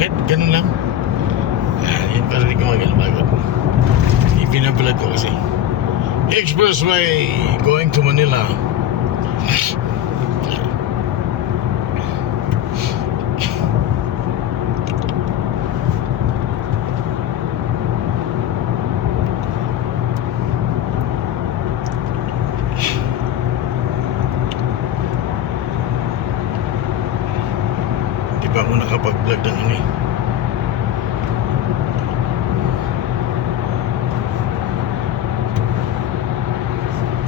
Kahit ganun lang. Yun para rin gumagano bago. Ipinablog ko kasi. Expressway going to Manila. Di ba ako nakapag-vlog ng ano eh.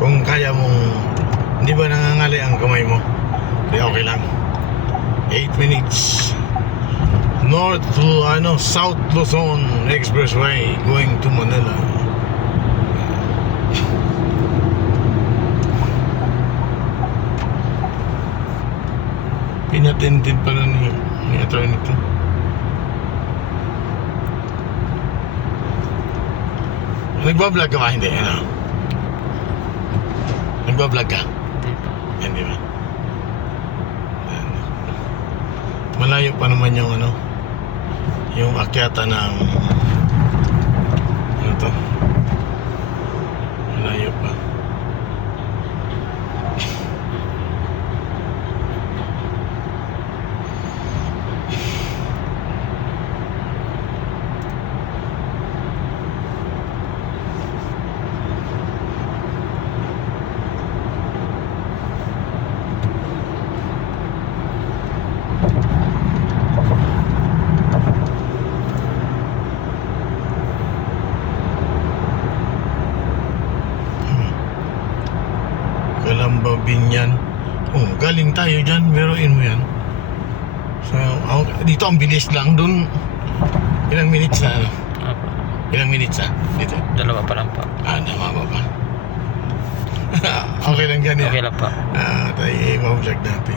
Kung kaya mong hindi ba nangangali ang kamay mo, di okay lang. 8 minutes north to South Luzon Expressway going to Manila. Pinatintin pala ni attorney nito. Nagbablog ka ba? Hindi, ano? Nagbablog ka? Hindi ba? Malayo pa naman yung yung akyata ng ano to? Malayo pa. Calamba, Binyan. Oh, galing tayo dyan. Biruin mo yan. So, dito ang bilis lang. Doon, ilang minutes na Apa. Ilang minutes na dito? 2 pa lang po. Namama pa. Okay lang dyan yan. Okay lang po. Tayo i-vlog natin.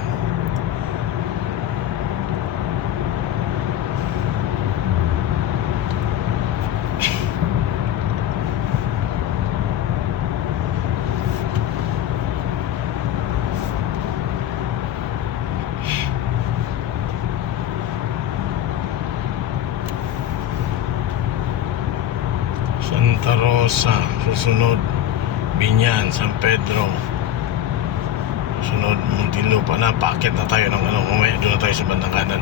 Santa Rosa, susunod Binyan, San Pedro, sunod Muntinlupa na, paakit na tayo ng mamaya doon na tayo sa bandang kanan.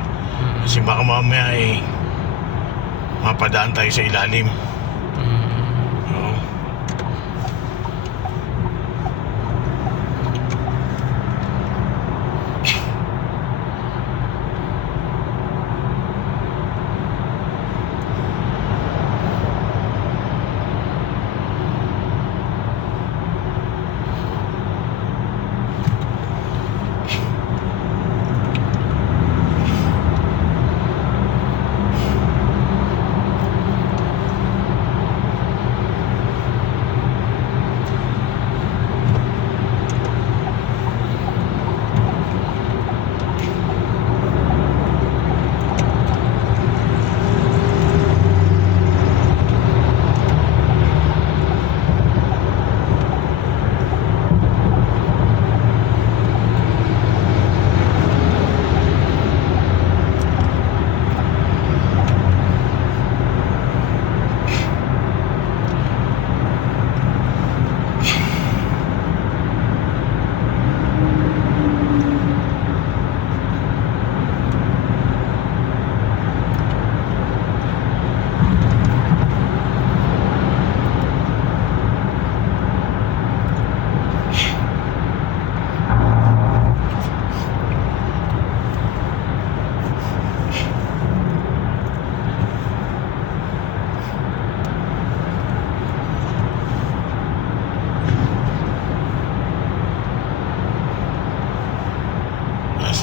Kasi baka mamaya mapadaan tayo sa ilalim. Oo.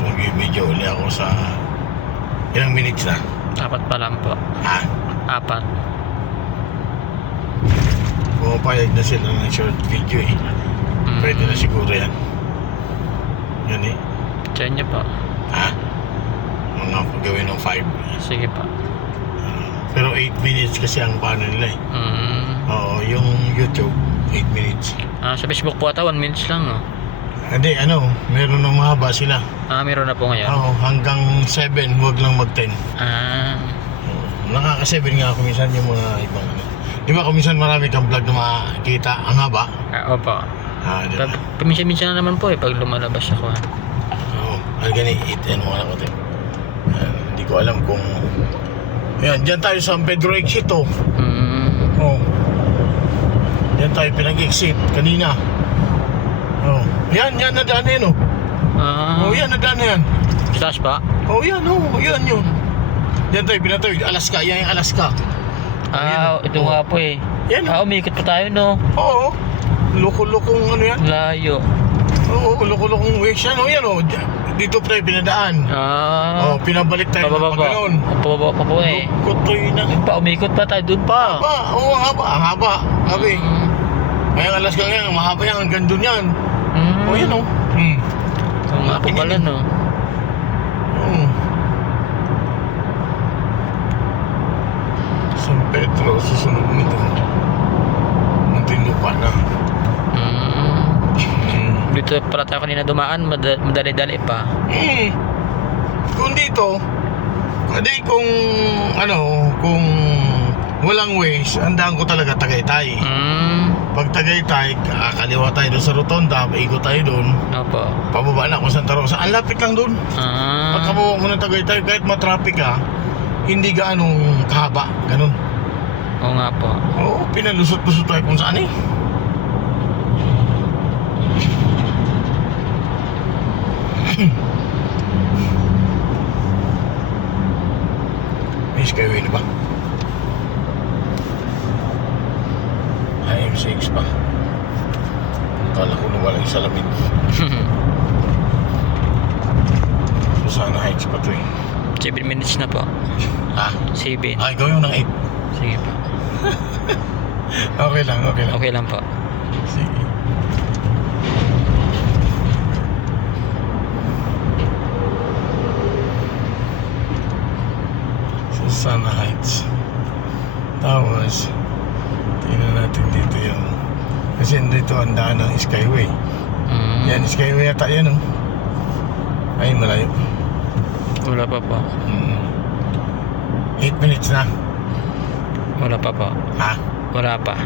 Magbibideo uli ako sa ilang minutes na? 4 pa lang po. 4. Pumapayag na sila ng short video eh. Pwede na siguro yan. Yan eh. Sa inyo po. Mga gawin ng 5. Sige po. Pero 8 minutes kasi ang paano nila eh. Oo, yung YouTube 8 minutes. Sa Facebook po ata 1 minutes lang, no? Hindi, meron ng mahaba sila. Meron na po ngayon. Oo, hanggang 7, huwag lang mag 10. Ah, Nakaka-7 nga ako minsan yung mga ibang Di ba kung minsan marami kang vlog na makikita ang haba? opo. Di ba? Paminsan-minsan na naman po pag lumalabas ako. Oo, gani, eat mo anak ko tayo. Hindi ko alam kung... Yan, dyan tayo sa San Pedro exit oh. Oo. Dyan tayo pinag-exit kanina. Oh. Yan, nadaan na yan oh. Oh, yan, nadaan na yan. Slash pa? Oh, yan yun. Yan tayo pinatawid, Alaska, yan yung Alaska. Ito nga po eh. Yan oh. Umikot pa tayo no. Oo. Loko-lokong ano yan? Layo. Oo, loko-lokong ways yan. Oh, yan oh. Dito tayo pinadaan. Oh, pinabalik tayo ng paganoon. Pababa pa po eh. Kutoy na. Umikot pa tayo dun pa. Oo, ang haba. Sabi. Ay, ang Alaska yan, mahaba yan, hanggang dun yan. Oh, yan oh. Oo nga po pala no. Oo. San Pedro, susunod nito. Muntinlupa na. Dito pala tayo kanina dumaan, madali-dali pa. Kung dito, kung kung walang ways, andaan ko talaga Tagaytay. Pag Tagaytay, kaliwa tayo doon sa Rotonda, ikot tayo doon. Opo. Pababa na kung Santa Rosa. Ang lapit lang doon. Pag kababa mo ng Tagaytay, kahit matraffic ka, hindi gaanong kahaba. Ganun. Oo nga po. Oo, pinalusot-lusot tayo kung saan eh. May Skyway na ba? IM6 pa. Kala ko nung walang salamin. Susana Heights pa to eh. 7 minutes na po. 7. Ay, gawin mo ng 8. Sige po. Okay lang. Okay lang po. Sige. Susana Heights. Tapos, tingnan natin dito yung... Kasi dito ang daan ng Skyway. Yan, Skyway yata yan oh. Ay, malayo. Wala pa po. 8 minutes na. Wala pa po. Wala pa.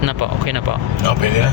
Na po, okay na po. Okay na.